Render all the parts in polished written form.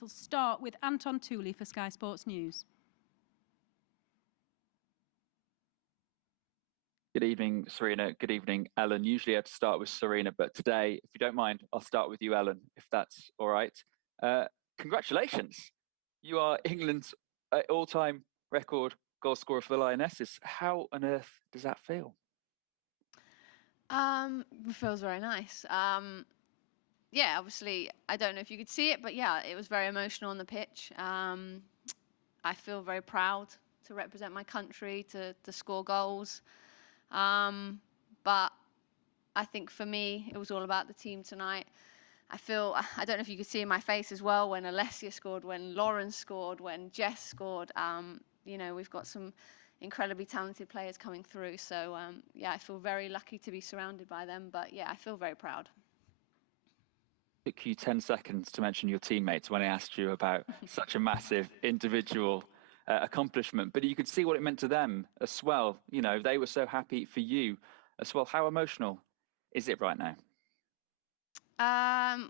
We'll start with Anton Tooley for Sky Sports News. Good evening, Sarina. Good evening, Ellen. Usually I'd start with Sarina, but today, if you don't mind, I'll start with you, Ellen, if that's all right. Congratulations. You are England's all-time record goal scorer for the Lionesses. How on earth does that feel? It feels very nice. Yeah, obviously, I don't know if you could see it, but yeah, it was very emotional on the pitch. I feel very proud to represent my country, to score goals. But I think for me, it was all about the team tonight. I don't know if you could see in my face as well when Alessia scored, when Lauren scored, when Jess scored. You know, we've got some incredibly talented players coming through. So yeah, I feel very lucky to be surrounded by them. But yeah, I feel very proud. It took you 10 seconds to mention your teammates when I asked you about such a massive individual accomplishment, but you could see what it meant to them as well. You know, they were so happy for you as well. How emotional is it right now?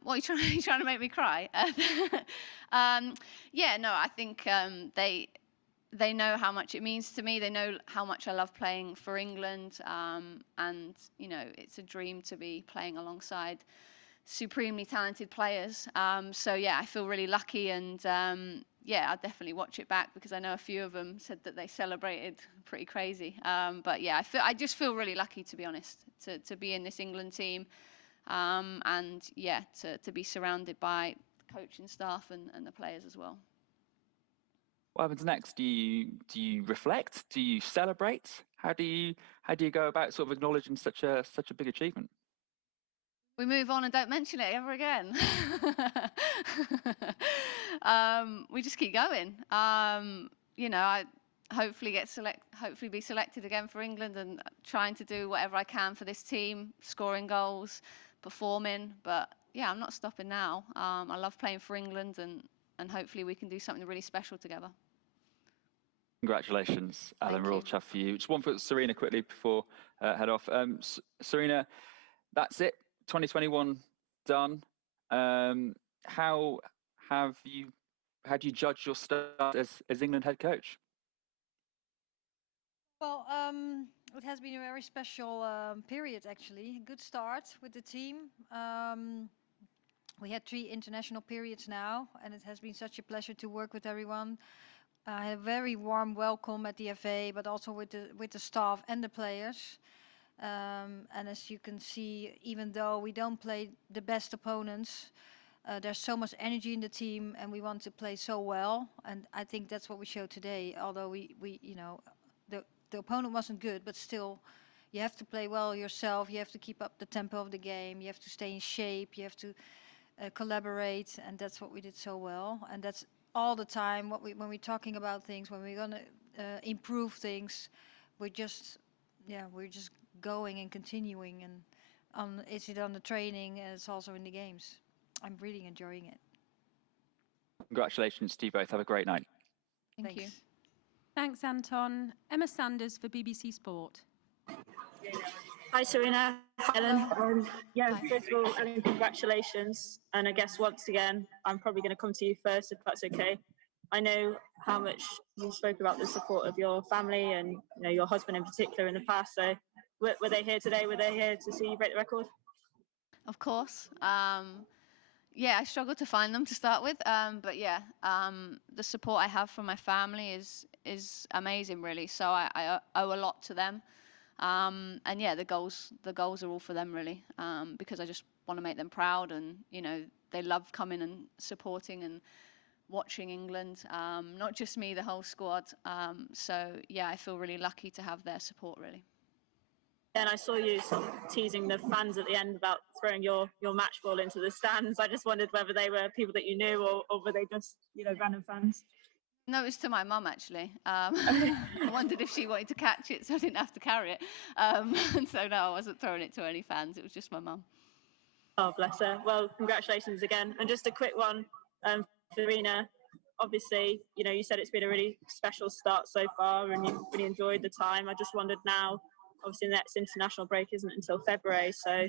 What are you trying to make me cry? Yeah, no, I think they know how much it means to me. They know how much I love playing for England, and you know, it's a dream to be playing alongside supremely talented players. So yeah, I feel really lucky, and yeah, I'll definitely watch it back because I know a few of them said that they celebrated pretty crazy. But yeah, I just feel really lucky, to be honest, to be in this England team, and yeah, to be surrounded by the coaching staff and the players as well. What happens next? Do you reflect? Do you celebrate? How do you go about sort of acknowledging such a big achievement? We move on and don't mention it ever again. We just keep going. You know, I hopefully be selected again for England, and trying to do whatever I can for this team, scoring goals, performing. But yeah, I'm not stopping now. I love playing for England, and hopefully we can do something really special together. Congratulations, Alan. We're all chuffed for you. Just one for Sarina quickly before head off. Sarina, that's it. 2021 done. How do you judge your start as England head coach? Well, it has been a very special period, actually. A good start with the team. We had 3 international periods now, and it has been such a pleasure to work with everyone. I had a very warm welcome at the FA, but also with the staff and the players. And as you can see, even though we don't play the best opponents, there's so much energy in the team, and we want to play so well. And I think that's what we showed today. Although we you know, the opponent wasn't good, but still, you have to play well yourself. You have to keep up the tempo of the game. You have to stay in shape. You have to collaborate, and that's what we did so well. And that's all the time when we're talking about things, when we're gonna improve things, we're just going and continuing. And is it on the training? And it's also in the games. I'm really enjoying it. Congratulations to you both. Have a great night. Thank you. Thanks, Anton. Emma Sanders for BBC Sport. Hi, Sarina. Ellen. Yeah, first of all, Ellen, congratulations. And I guess once again, I'm probably going to come to you first, if that's okay. I know how much you spoke about the support of your family and your husband in particular in the past. So were they here today? Were they here to see you break the record? Of course. Yeah, I struggled to find them to start with, but yeah, the support I have from my family is amazing, really. So I owe a lot to them, and yeah, the goals are all for them, really, because I just want to make them proud, and they love coming and supporting and watching England, not just me, the whole squad. So yeah, I feel really lucky to have their support, really. And I saw you sort of teasing the fans at the end about throwing your match ball into the stands. I just wondered whether they were people that you knew or were they just random fans? No, it was to my mum, actually. I wondered if she wanted to catch it so I didn't have to carry it. And so no, I wasn't throwing it to any fans. It was just my mum. Oh, bless her. Well, congratulations again. And just a quick one, Sarina. Obviously, you said it's been a really special start so far and you've really enjoyed the time. I just wondered now, obviously the next international break isn't until February, so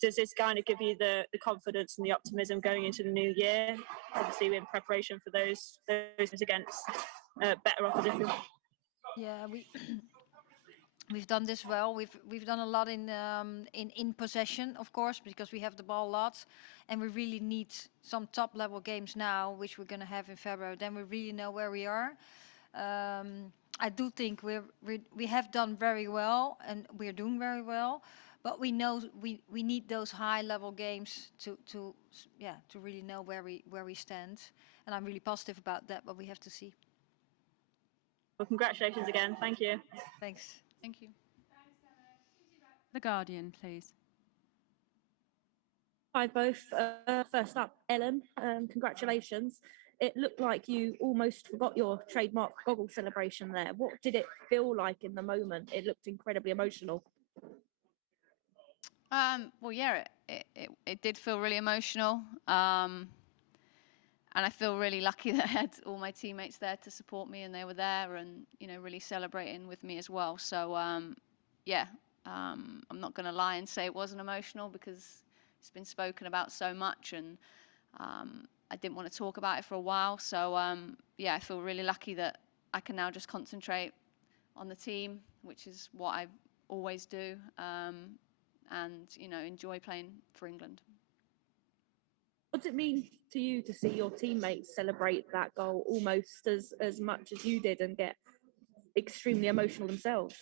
does this kind of give you the confidence and the optimism going into the new year? obviously in preparation for those games against better opposition. Yeah, we've done this well. We've done a lot in possession, of course, because we have the ball a lot, and we really need some top level games now, which we're going to have in February. Then we really know where we are. I do think we have done very well, and we're doing very well. But we know we need those high level games to really know where we stand. And I'm really positive about that, but we have to see. Well, congratulations again. Thank you. Thanks. Thank you. The Guardian, please. Hi both. First up, Ellen, congratulations. It looked like you almost forgot your trademark goggle celebration there. What did it feel like in the moment? It looked incredibly emotional. Well, yeah, it did feel really emotional. And I feel really lucky that I had all my teammates there to support me, and they were there and, really celebrating with me as well. So, I'm not going to lie and say it wasn't emotional, because it's been spoken about so much, and I didn't want to talk about it for a while. So, I feel really lucky that I can now just concentrate on the team, which is what I always do, and, enjoy playing for England. What does it mean to you to see your teammates celebrate that goal almost as much as you did and get extremely emotional themselves?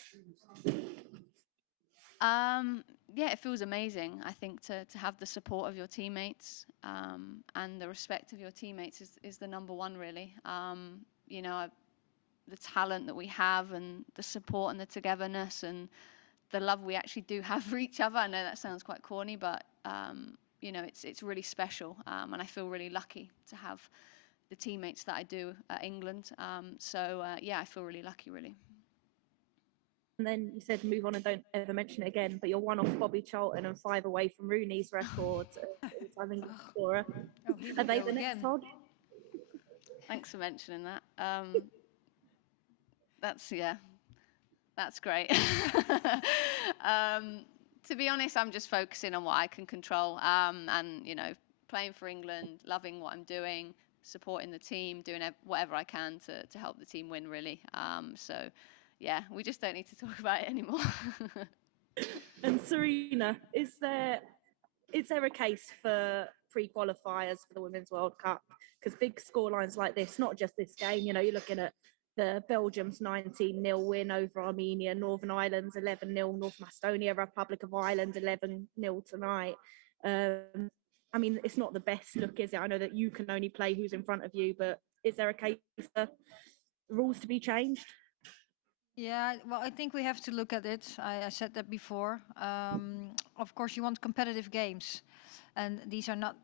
It feels amazing. I think to have the support of your teammates, and the respect of your teammates is the number one, really. The talent that we have, and the support, and the togetherness, and the love we actually do have for each other. I know that sounds quite corny, but it's really special, and I feel really lucky to have the teammates that I do at England. I feel really lucky, really. And then you said move on and don't ever mention it again, but you're one off Bobby Charlton and 5 away from Rooney's record. I think scorer. Are they the next target? Thanks for mentioning that. That's great. To be honest, I'm just focusing on what I can control, and playing for England, loving what I'm doing, supporting the team, doing whatever I can to help the team win, really. We just don't need to talk about it anymore. And Sarina, is there a case for pre-qualifiers for the Women's World Cup? Because big scorelines like this, not just this game, you're looking at the Belgium's 19-0 win over Armenia, Northern Ireland's 11-0, North Macedonia, Republic of Ireland 11-0 tonight. It's not the best look, is it? I know that you can only play who's in front of you, but is there a case for rules to be changed? Yeah, well, I think we have to look at it. I said that before. Of course, you want competitive games, and these are not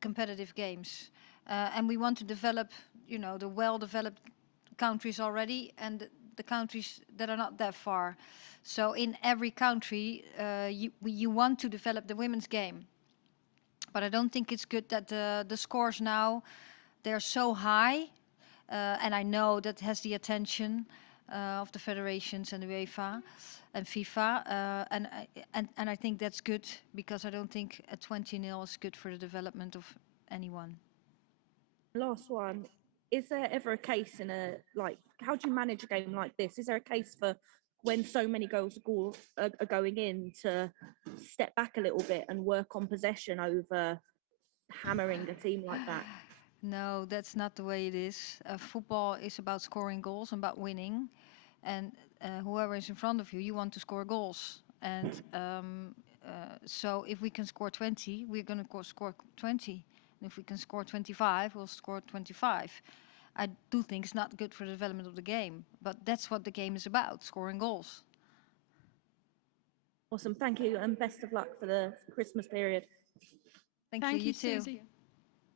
competitive games. And we want to develop, the well-developed countries already, and the countries that are not that far. So in every country, you want to develop the women's game. But I don't think it's good that the scores now, they're so high, and I know that has the attention of the federations and the UEFA and FIFA, and I think that's good, because I don't think a 20-0 is good for the development of anyone. Last one. Is there ever a case how do you manage a game like this? Is there a case for when so many goals are going in to step back a little bit and work on possession over hammering a team like that? No, that's not the way it is. Football is about scoring goals and about winning. And whoever is in front of you, you want to score goals. And so if we can score 20, we're going to score 20. And if we can score 25, we'll score 25. I do think it's not good for the development of the game. But that's what the game is about, scoring goals. Awesome. Thank you, and best of luck for the Christmas period. Thank you. You too. Susie.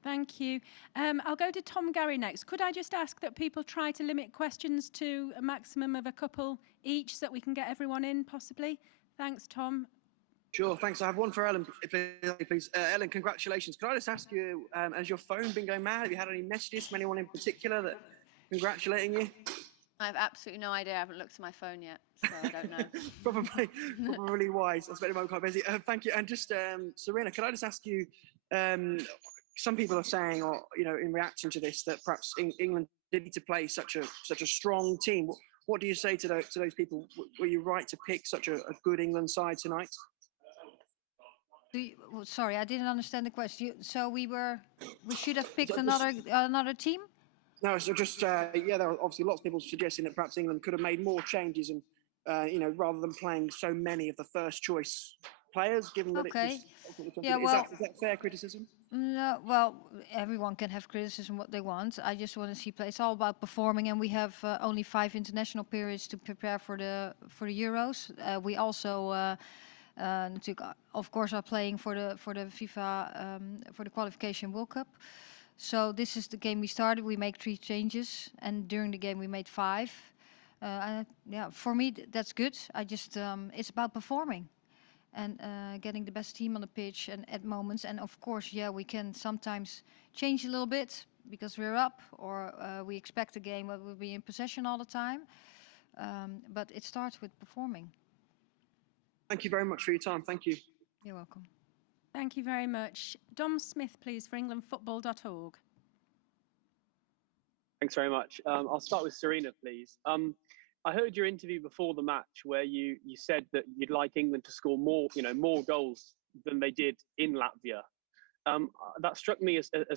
Thank you. I'll go to Tom Gary next. Could I just ask that people try to limit questions to a maximum of a couple each, so that we can get everyone in, possibly? Thanks, Tom. Sure, thanks. I have one for Ellen, please. Ellen, congratulations. Could I just ask you, has your phone been going mad? Have you had any messages from anyone in particular that congratulating you? I have absolutely no idea. I haven't looked at my phone yet, so I don't know. Probably wise. I bet it might be quite busy. Thank you. And just, Sarina, could I just ask you, some people are saying, or in reaction to this, that perhaps England did need to play such a strong team. What do you say to those people? Were you right to pick such a good England side tonight? Sorry, I didn't understand the question. So we should have picked So another team? No, so just there are obviously lots of people suggesting that perhaps England could have made more changes and rather than playing so many of the first choice players, given that Okay. is that fair criticism? No, well, everyone can have criticism what they want. I just want to see play. It's all about performing, and we have only 5 international periods to prepare for the Euros. We also, of course, are playing for the FIFA for the qualification World Cup. So this is the game we started. We make 3 changes, and during the game we made 5. For me that's good. I just it's about performing and getting the best team on the pitch and at moments. And of course, we can sometimes change a little bit because we're up or we expect a game where we'll be in possession all the time. But it starts with performing. Thank you very much for your time. Thank you. You're welcome. Thank you very much. Dom Smith, please, for englandfootball.org. Thanks very much. I'll start with Sarina, please. I heard your interview before the match where you said that you'd like England to score more goals than they did in Latvia. That struck me as a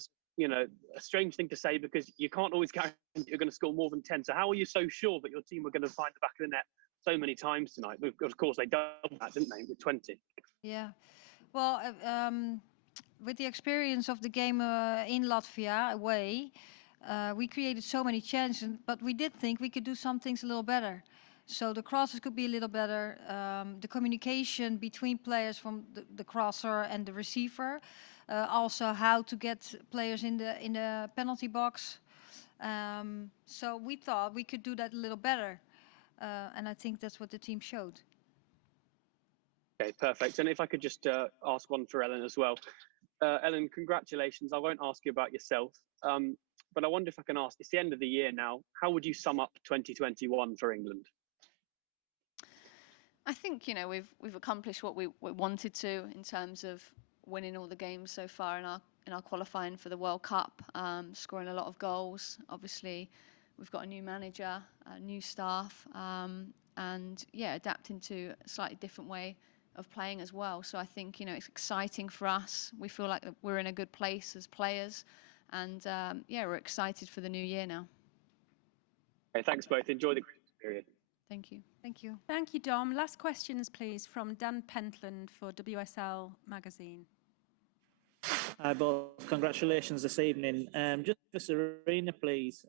strange thing to say because you can't always guarantee you're going to score more than 10. So how are you so sure that your team were going to find the back of the net so many times tonight? Of course, they doubled that, didn't they, with 20? Yeah. Well, with the experience of the game in Latvia away, we created so many chances, but we did think we could do some things a little better. So the crosses could be a little better. The communication between players from the crosser and the receiver. Also how to get players in the penalty box. So we thought we could do that a little better. And I think that's what the team showed. Okay, perfect. And if I could just ask one for Ellen as well. Ellen, congratulations. I won't ask you about yourself. But I wonder if I can ask, it's the end of the year now. How would you sum up 2021 for England? I think we've accomplished what we wanted to in terms of winning all the games so far in our qualifying for the World Cup, scoring a lot of goals. Obviously, we've got a new manager, new staff, and adapting to a slightly different way of playing as well. So I think it's exciting for us. We feel like we're in a good place as players. And we're excited for the new year now. Okay, thanks both. Enjoy the Christmas period. Thank you. Thank you. Thank you, Dom. Last questions, please, from Dan Pentland for WSL Magazine. Hi, both. Congratulations this evening. Just for Sarina, please.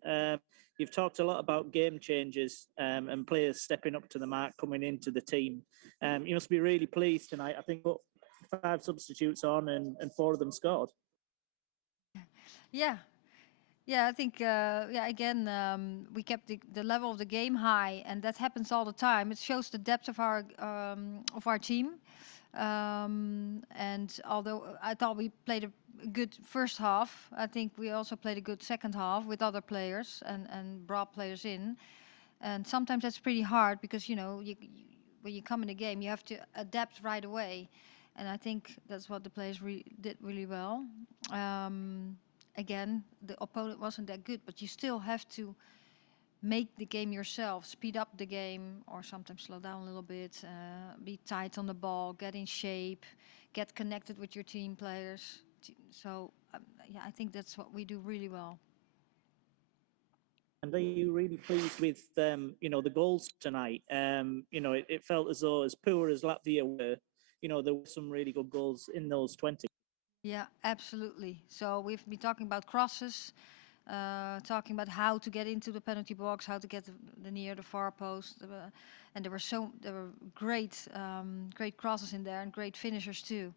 You've talked a lot about game changes and players stepping up to the mark, coming into the team. You must be really pleased tonight. I think put 5 substitutes on and 4 of them scored. Yeah, I think, again, we kept the level of the game high, and that happens all the time. It shows the depth of our team. And although I thought we played a good first half, I think we also played a good second half with other players and brought players in. And sometimes that's pretty hard because, when you come in the game, you have to adapt right away. And I think that's what the players did really well. Again, the opponent wasn't that good, but you still have to make the game yourself, speed up the game, or sometimes slow down a little bit, be tight on the ball, get in shape, get connected with your team players. So, I think that's what we do really well. And are you really pleased with, the goals tonight? It felt as though, as poor as Latvia were, there were some really good goals in those 20. Yeah, absolutely. So we've been talking about crosses, talking about how to get into the penalty box, how to get the near the far post, and there were great crosses in there and great finishers too.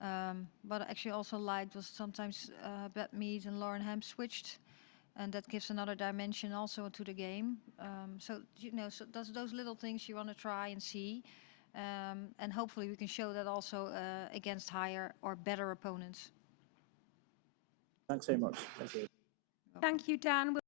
But I actually also liked was sometimes Beth Mead and Lauren Hemp switched, and that gives another dimension also to the game. So those little things you want to try and see. And hopefully we can show that also against higher or better opponents. Thanks very much. Thank you. Thank you, Dan.